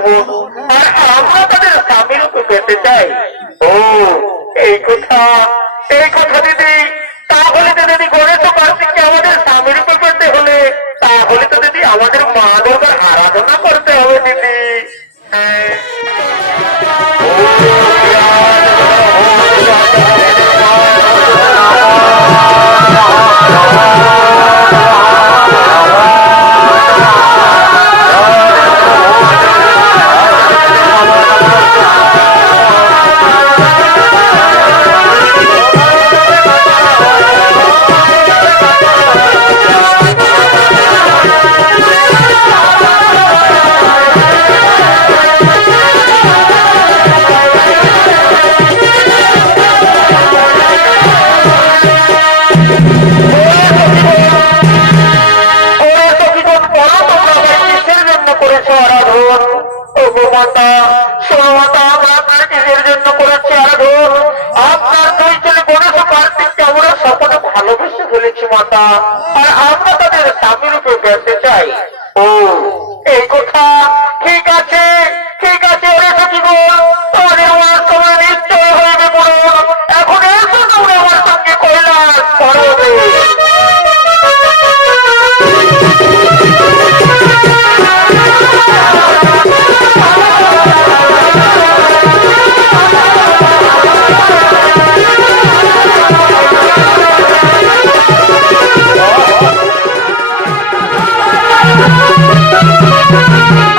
জীবন আর আমরা তাদের স্বামী রূপে পেতে চাই। ও এই কথা দিদি, তাহলে তো দিদি গণেশ কার্তিককে আমাদের স্বামী রূপে পেতে হলে তাহলে তো দিদি আমাদের মা দুর্গার আরাধনা করতে হবে দিদি। মাতা আর আমরা তাদের স্বামী রূপে পেতে চাই। ও এই কথা ঠিক আছে ওরে সখীগণ, তোমাদের আমার সময় নিশ্চয় হইবে পূরণ। এখন এসো তোমরা আমার সঙ্গে কৈলাস পর্বতে। Thank you.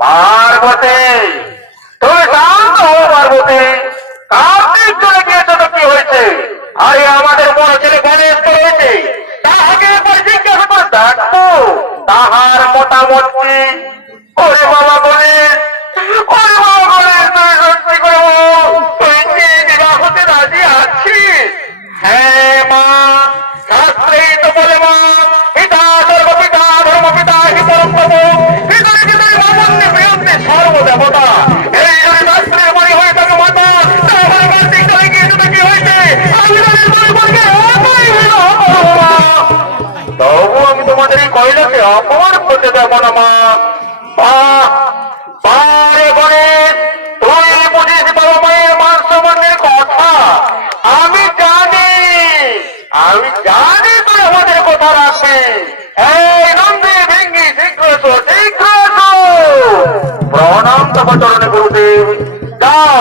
পার্বতী, তুমি শান্ত হও পার্বতী। কার্তিক চলে গিয়েছে তো কি হয়েছে? আরে আমাদের বড় ছেলে গণেশ তো রয়েছে, তাহাকে একবার জিজ্ঞাসা করে দেখো তাহার মতামত কি। ওরে বাবা গণেশ, ওরে বাবা গণেশ, তুই সত্যি করবো, তুই কি বিবাহ হতে রাজি আছিস? হ্যাঁ মা, শাস্ত্রেই তো বলে মা, পিতা সর্বপিতা ধর্মপিতা হি পরম প্রভু, ভিতরে ভিতরে বামন্যে প্রিয়ন্যে সর্বদেবতা। এই যদি শাস্ত্রের বাণী হয়ে থাকে মাতা, তাহলে কার্তিক চলে গিয়েছে তো কি হয়েছে? আমি তাদের পরিবারকে একাই বিবাহ করবো মা। তবু আমি তোমাদের এই কৈলাসে অপমান করতে দেব না মা। বারে গণেশ, তুই বুঝিস বাবা মায়ের মান সম্মানের কথা। আমি জানি তুই আমাদের কথা রাখবি। এই নন্দী ভেঙ্গি শীঘ্র এসো, শীঘ্র এসো। প্রণাম তব চরণে গুরুদেব। যাও